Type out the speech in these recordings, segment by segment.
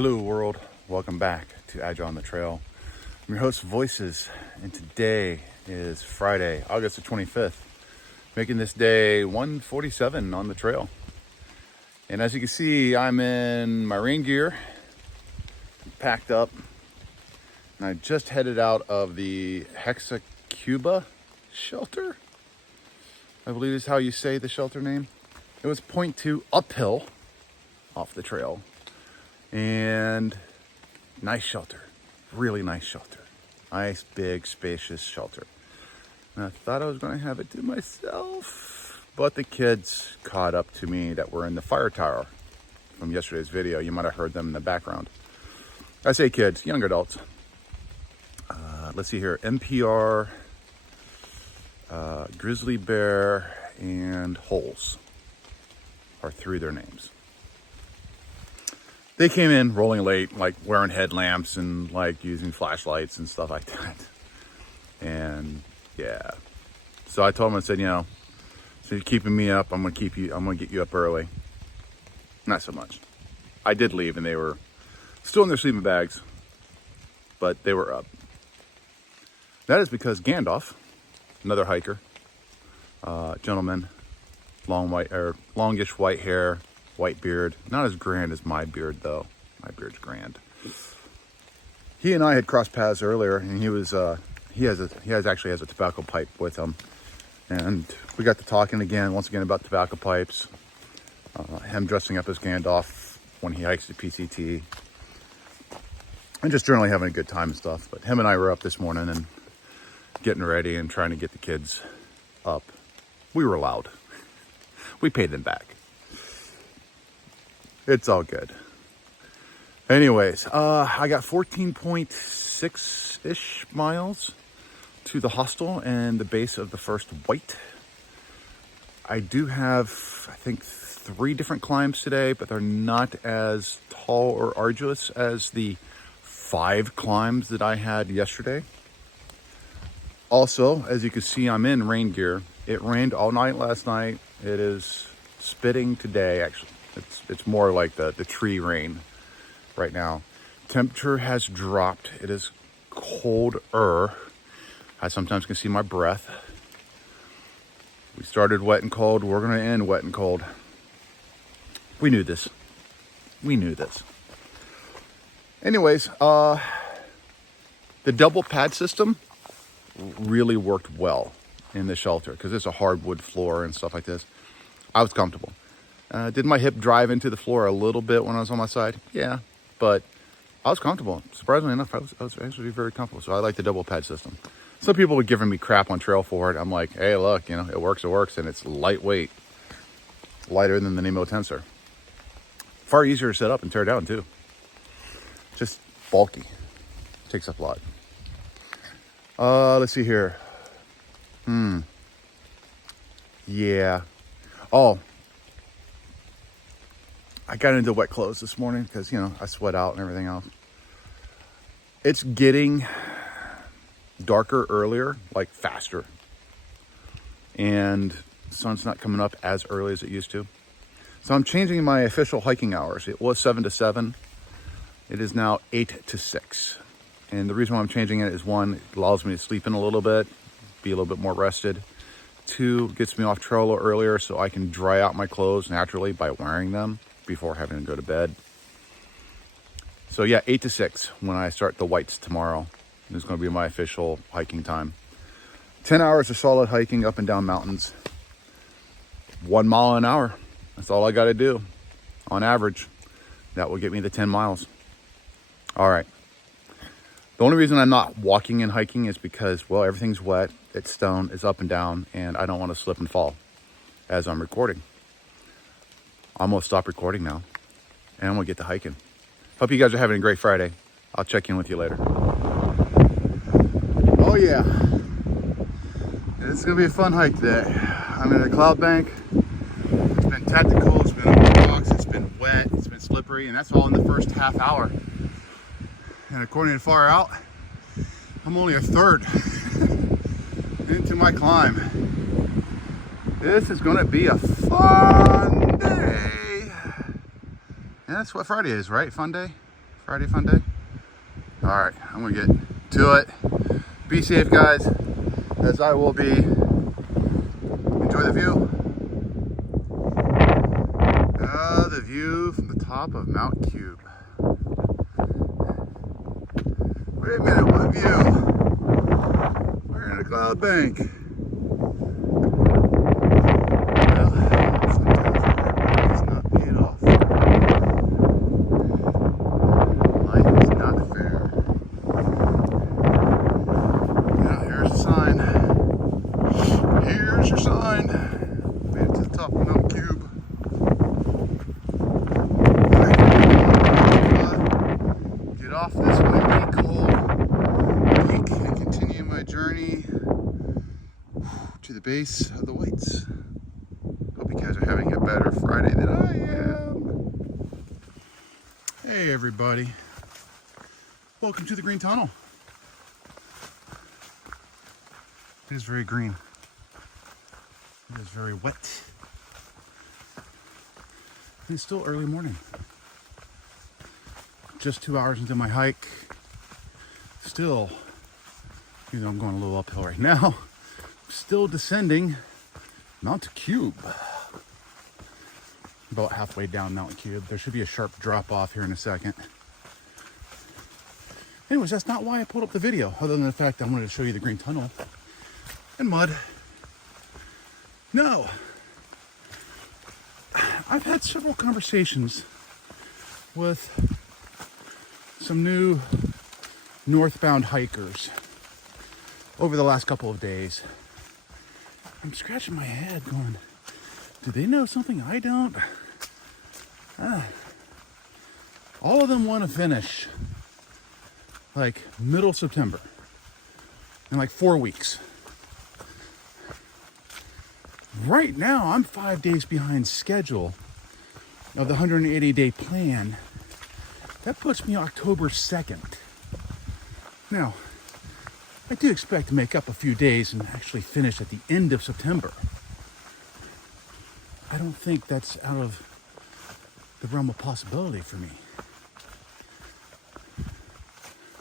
Hello world, welcome back to Agileonthetrail. I'm your host Voices, and today is Friday, August the 25th, making this day 147 on the trail. And as you can see, I'm in my rain gear, packed up, and I just headed out of the Hexacuba shelter. I believe is how you say the shelter name. It was 0.2 uphill off the trail. And nice shelter, really nice shelter. Nice, big, spacious shelter. And I thought I was going to have it to myself, but the kids caught up to me that were in the fire tower from yesterday's video. You might have heard them in the background. I say kids, young adults. Let's see here, NPR, Grizzly Bear, and Holes are through their names. They came in rolling late, like wearing headlamps and like using flashlights and stuff like that. And yeah, so I told them, I said, so you're keeping me up, I'm gonna get you up early. Not so much. I did leave and they were still in their sleeping bags, but they were up. That is because Gandalf, another hiker, gentleman, longish white hair, white beard, not as grand as my beard though. My beard's grand. He and I had crossed paths earlier, and he actually has a tobacco pipe with him, and we got to talking once again about tobacco pipes. Him dressing up as Gandalf when he hikes the PCT, and just generally having a good time and stuff. But him and I were up this morning and getting ready and trying to get the kids up. We were loud. We paid them back. It's all good. Anyways, I got 14.6-ish miles to the hostel and the base of the first white. I do have, I think, 3 different climbs today, but they're not as tall or arduous as the 5 climbs that I had yesterday. Also, as you can see, I'm in rain gear. It rained all night last night. It is spitting today, actually. It's more like the tree rain right now. Temperature has dropped. It is colder. I sometimes can see my breath. We started wet and cold. We're going to end wet and cold. We knew this. Anyways, the double pad system really worked well in the shelter because it's a hardwood floor and stuff like this. I was comfortable. Did my hip drive into the floor a little bit when I was on my side? Yeah, but I was comfortable. Surprisingly enough, I was actually very comfortable. So I like the double pad system. Some people were giving me crap on trail for it. I'm like, hey, look, it works, and it's lightweight, lighter than the Nemo Tensor. Far easier to set up and tear down too. Just bulky, takes up a lot. Let's see here. Yeah. Oh. I got into wet clothes this morning because, I sweat out and everything else. It's getting darker earlier, like faster. And the sun's not coming up as early as it used to. So I'm changing my official hiking hours. It was 7 to 7. It is now 8 to 6. And the reason why I'm changing it is 1, it allows me to sleep in a little bit, be a little bit more rested. 2, gets me off trail a little earlier so I can dry out my clothes naturally by wearing them before having to go to bed. So yeah, 8 to 6 when I start the whites tomorrow. This is going to be my official hiking time. 10 hours of solid hiking up and down mountains. 1 mile an hour. That's all I got to do on average. That will get me the 10 miles. All right. The only reason I'm not walking and hiking is because, well, everything's wet. It's stone, it's up and down, and I don't want to slip and fall as I'm recording. I'm going to stop recording now, and I'm going to get to hiking. Hope you guys are having a great Friday. I'll check in with you later. Oh, yeah. It's going to be a fun hike today. I'm in a cloud bank. It's been tactical. It's been over rocks. It's been wet. It's been slippery, and that's all in the first half hour. And according to Far Out, I'm only a third into my climb. This is going to be a fun day. And that's what Friday is, right? Fun day? Friday fun day? All right, I'm gonna get to it. Be safe, guys, as I will be. Enjoy the view. The view from the top of Mount Cube. Wait a minute, what view? We're in a cloud bank. Well, sometimes the hard work is not paid off. Life is not fair. Yeah, here's the sign. Here's your sign. Made it to the top of Mount Cube. Get off this windy, cold peak and continue my journey to the base of the Whites. Hope you guys are having a better Friday than I am. Hey everybody. Welcome to the Green Tunnel. It is very green. It is very wet. And it's still early morning. Just 2 hours into my hike. Still, even though I'm going a little uphill right now, still descending Mount Cube. About halfway down Mount Cube. There should be a sharp drop off here in a second. Anyways, that's not why I pulled up the video, other than the fact I wanted to show you the Green Tunnel and mud. No. I've had several conversations with some new northbound hikers over the last couple of days. I'm scratching my head going, do they know something I don't? All of them want to finish like middle September in like 4 weeks. Right now, I'm 5 days behind schedule of the 180-day plan. That puts me October 2nd. Now, I do expect to make up a few days and actually finish at the end of September. I don't think that's out of the realm of possibility for me.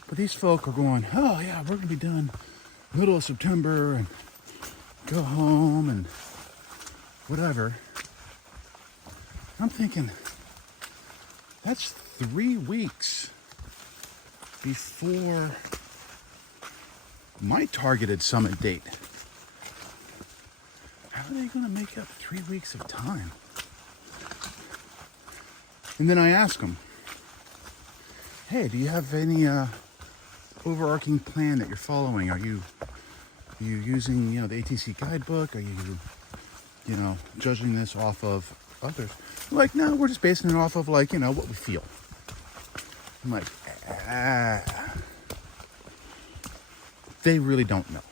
But these folk are going, oh yeah, we're gonna be done middle of September and go home and whatever. I'm thinking, that's 3 weeks before my targeted summit date. How are they gonna make up 3 weeks of time? And then I ask them, hey, do you have any overarching plan that you're following? Are you using, the ATC guidebook? Are you judging this off of others? Like, no, we're just basing it off of what we feel. I'm like, they really don't know.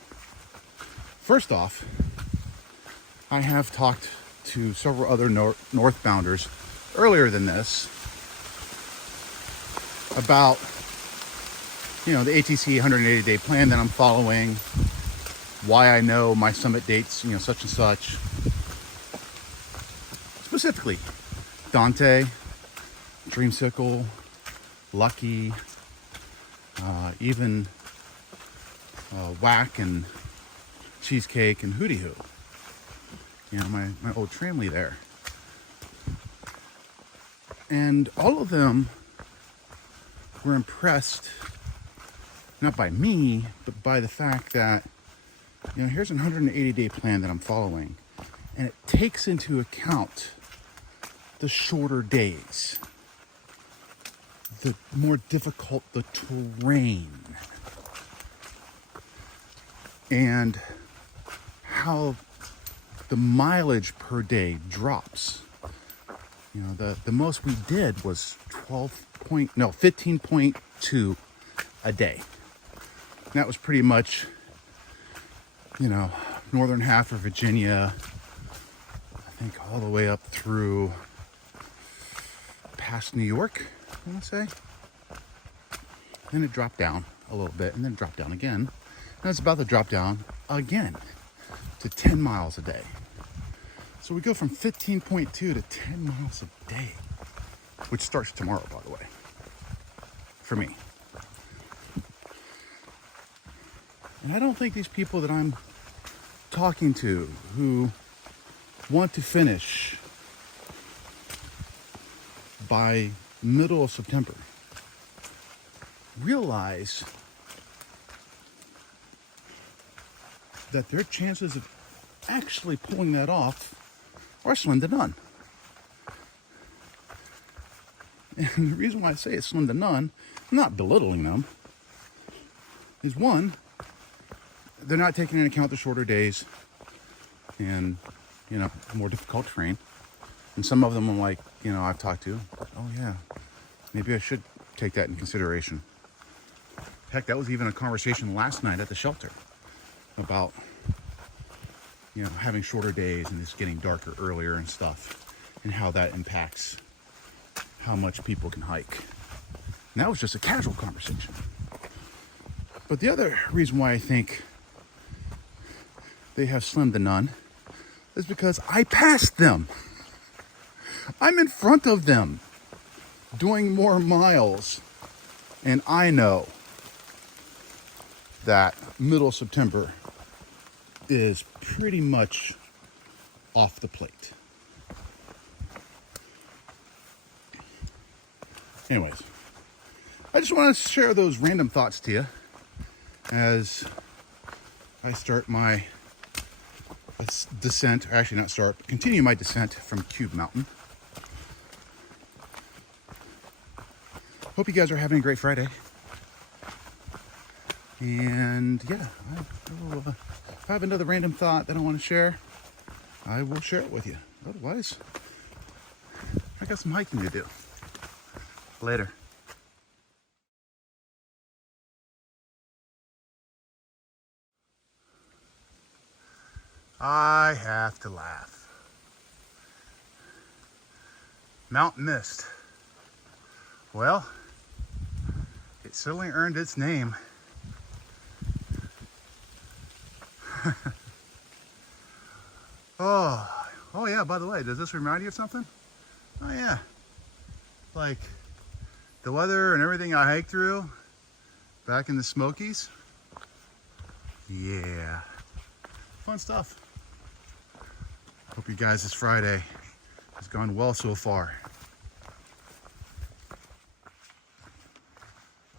First off, I have talked to several other northbounders earlier than this about, the ATC 180-day plan that I'm following, why I know my summit dates, such and such. Specifically, Dante, Dreamsicle, Lucky, even Whack and Cheesecake and Hootie Hoo. My old tramley there. And all of them were impressed, not by me, but by the fact that, here's an 180-day plan that I'm following. And it takes into account the shorter days, the more difficult the terrain, and how the mileage per day drops. The most we did was 15.2 a day. And that was pretty much, northern half of Virginia, I think all the way up through past New York, I want to say. Then it dropped down a little bit, and then it dropped down again. And it's about to drop down again to 10 miles a day. So we go from 15.2 to 10 miles a day, which starts tomorrow, by the way. for me. And I don't think these people that I'm talking to who want to finish by middle of September realize that their chances of actually pulling that off are slim to none. And the reason why I say it's slim to none, I'm not belittling them, is one, they're not taking into account the shorter days and, you know, more difficult terrain. And some of them I'm like, you know, I've talked to, oh yeah, maybe I should take that in consideration. Heck, that was even a conversation last night at the shelter about, you know, having shorter days and it's getting darker earlier and stuff, and how that impacts how much people can hike. And that was just a casual conversation. But the other reason why I think they have slim to none is because I passed them. I'm in front of them doing more miles. And I know that middle of September is pretty much off the plate. Anyways, I just want to share those random thoughts to you as I start my descent, or actually not start, but continue my descent from Cube Mountain. Hope you guys are having a great Friday. And yeah, I will, if I have another random thought that I want to share, I will share it with you. Otherwise, I got some hiking to do. Later. I have to laugh. Mount Mist. Well, it certainly earned its name. Oh yeah, by the way, does this remind you of something? Oh yeah, like the weather and everything I hiked through back in the Smokies. Yeah, fun stuff. Hope you guys this Friday has gone well so far.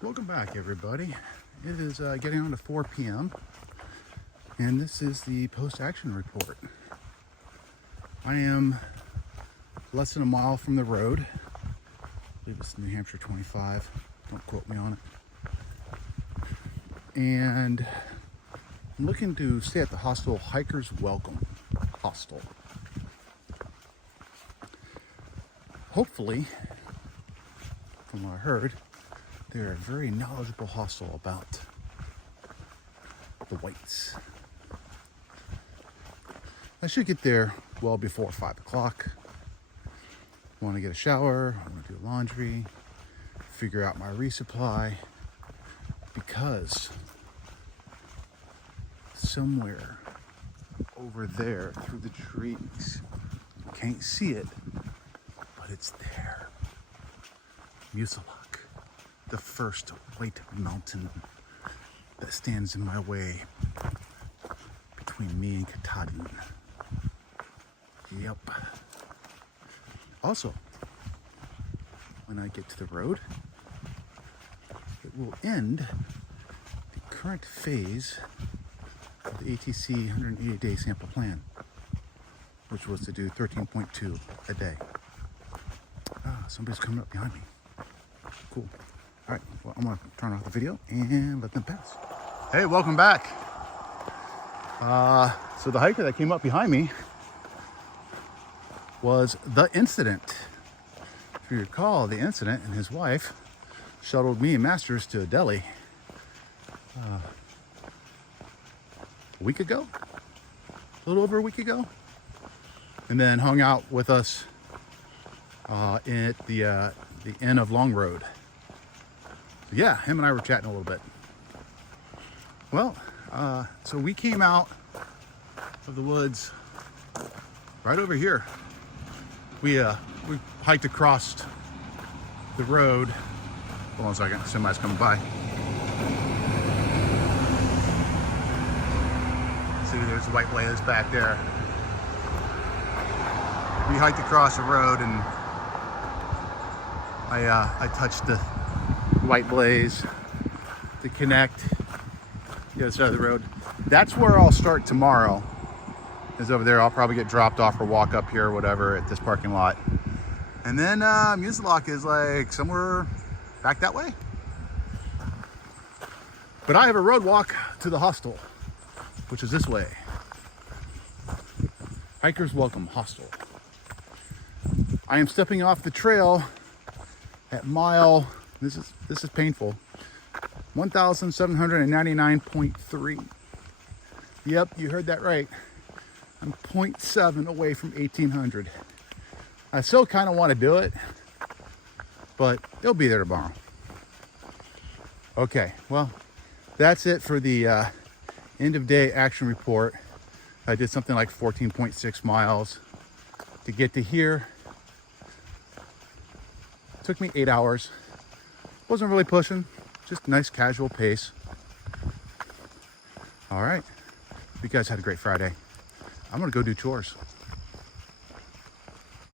Welcome back, everybody. It is getting on to 4 p.m. and this is the post-action report. I am less than a mile from the road. I believe it's New Hampshire 25. Don't quote me on it. And I'm looking to stay at the Hostel Hikers Welcome Hostel. Hopefully, from what I heard, they're a very knowledgeable hostel about the whites. I should get there well before 5 o'clock. Want to get a shower, I want to do laundry, figure out my resupply, because somewhere over there through the trees, can't see it, but it's there. Musalak, the first white mountain that stands in my way between me and Katahdin. Yep. Also, when I get to the road, it will end the current phase of the ATC 180-day sample plan, which was to do 13.2 a day. Somebody's coming up behind me. Cool. All right, well, I'm gonna turn off the video and let them pass. Hey, welcome back. So the hiker that came up behind me was the incident. If you recall, the incident and his wife shuttled me and Masters to a deli a week ago, a little over a week ago, and then hung out with us at the end of Long Road. So yeah, him and I were chatting a little bit. Well, so we came out of the woods right over here. We hiked across the road Hold on a second, semi's coming by. See, there's the white blaze back there. We hiked across the road and I touched the white blaze to connect the other side of the road. That's where I'll start tomorrow, is over there. I'll probably get dropped off or walk up here or whatever at this parking lot. And then Muselock is like somewhere back that way. But I have a road walk to the hostel, which is this way. Hikers welcome, hostel. I am stepping off the trail at mile, this is painful, 1,799.3. Yep, you heard that right. I'm 0.7 away from 1,800. I still kind of want to do it, but it'll be there tomorrow. Okay, well, that's it for the end of day action report. I did something like 14.6 miles to get to here. Took me 8 hours. Wasn't really pushing, just nice casual pace. All right, you guys had a great Friday. I'm gonna go do chores.